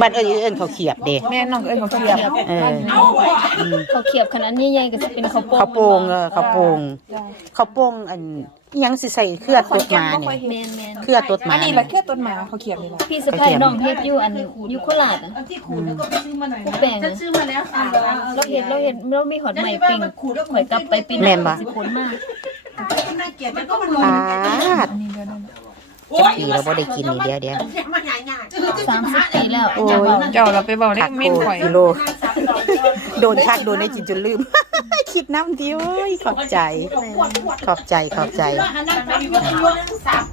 บ้านเอิ้นเอิ้นเขาวเขียบเด้ แม่น้องเอ้ยเขาเขียบเออ เขาเขียบขนาดใหญ่ๆก็จะเป็นข้าวโพดข้าวโป่งเออข้าวโป่งข้าวโป่งอันอิหยังสิใส่เครือตดหมาเนี่ยแมนแมนเครือตดหมาอันนี้แหละเครือต้นหมาเขาเขียบนี่แหละพี่สะพายน้องเฮ็ดอยู่อันอยู่โคราชอะที่ขูดแล้วก็ไปซื้อมาหน่อยผู้นะแปลงฉัอะนซื้อมาแล้วค่ะเราเห็นเราเห็นเรามีหอดใหม่ปิ้งข่อยกลับไปปิ้งสิผลมากน่าเกลียดมันก็มันปาดอันนี้เดี๋ยวนั่น จักปีเราบ่ได้กินนี่เดี๋ยวเดี๋ยวมันหายากสามสิบปีแล้วโอ้ยเจ้าเราไปบอกได้ผักเม่นโคข่อยกิโล โดนชักโดนได้กินจนลืม คิดน้ำดีโอ้ยขอบใจ ขอบใจขอบใจอันนั้นไปยกยกสับ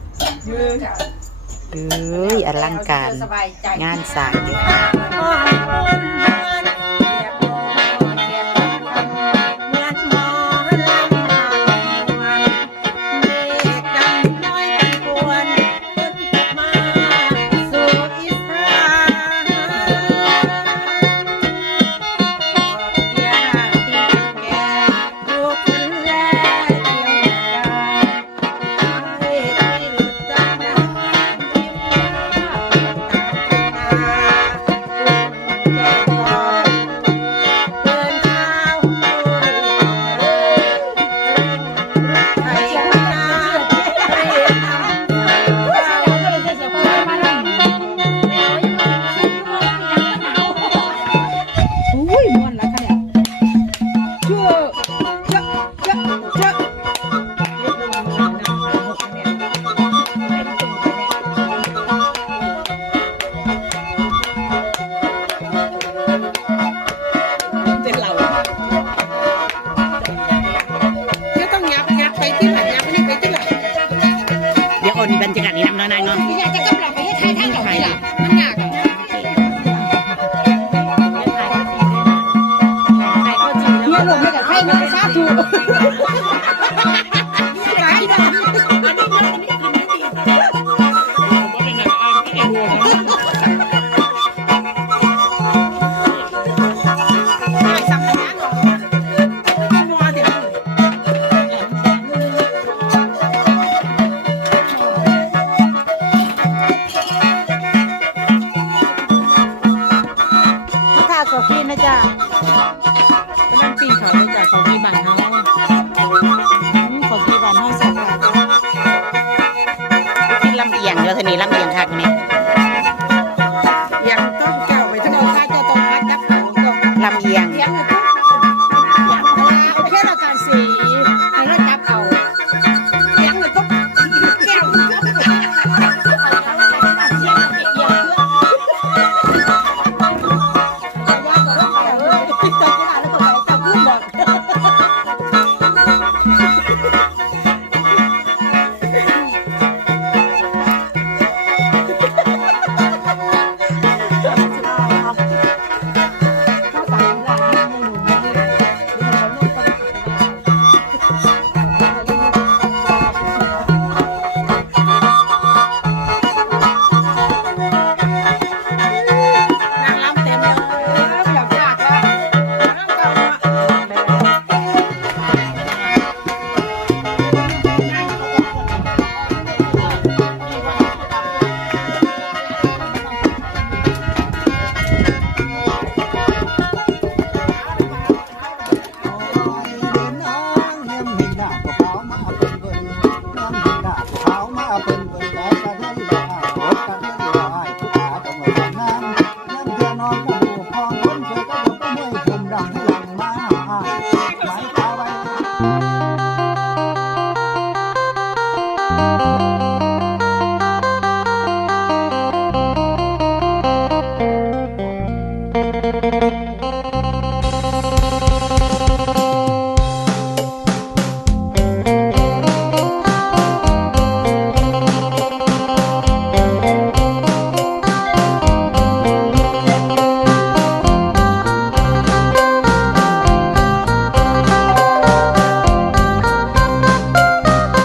เอ้ยอลังการสบายใจงานสร้าง อยู่อุ้ยม่วนแล้วค่ะเนี่ยเชื่อเชื่อเชื่อเชื่อเป็นเราเดี๋ยวต้องยับยับไปที่หลังยับไปนี่ไปที่หลังเดี๋ยวโอนบรรยากาศนี้น้ำน้อยๆเนาะ อยากจะกำลังไปให้ไทยทั้งหมดล่ะมันยาก ไม่ใครไม่ทราบถูกมะทาโซฟีนะจ๊ะ เอียงเดี๋ยวเทานี้ลำเอียงคักนี่ย